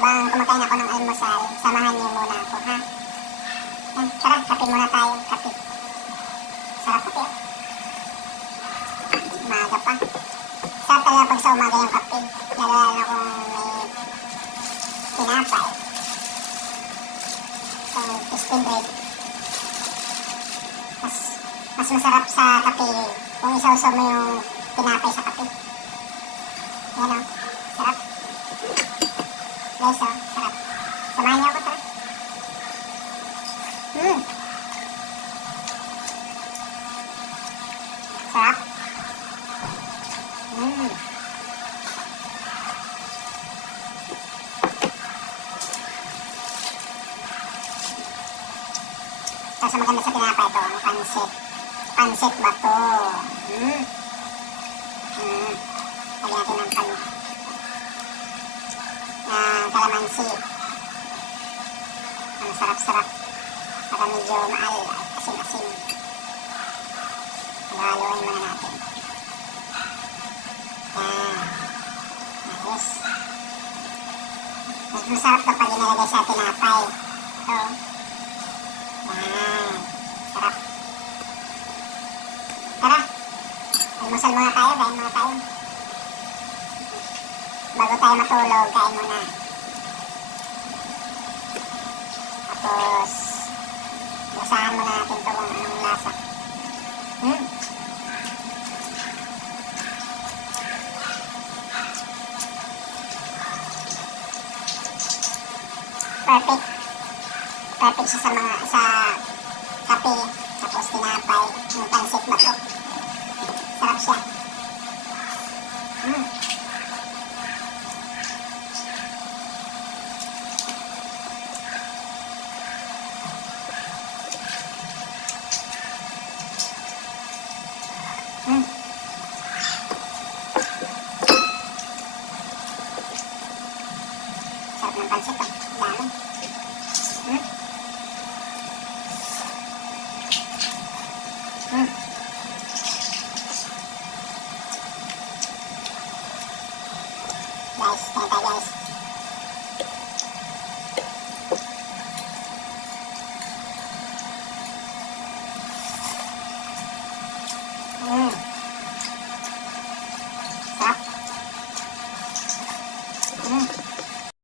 habang kumakain ako ng almusal, samahan niyo muna ako, ha? Yan, tara, kape muna tayo. Kape. Sarap kape. Umaga pa. Sarap talaga pag sa umaga yung kape. Lalo na kung may tinapay. Toasted bread. Mas masarap sa kape kung isawsaw mo yung tinapay sa kape. Yan o. Sarap. Guys o. Sarap. Samahan niyo ako, tara. Sarap. Tapos maganda sa tinapay ito, ang pansit. Pansit ba ito? Lagyan natin ng kalamansi. Ang sarap-sarap. Para medyo maal at asin-asin. Haluin muna natin. Yan. Ayos. Mas masarap kapag inalagay sa tinapay. Ito. Yan. Sarap. Tara. Almusal muna tayo. Kain muna tayo. Bago tayo matulog, kain muna. Tapos, basahan muna natin ito kung anong lasa. Perfect. Perfect siya sa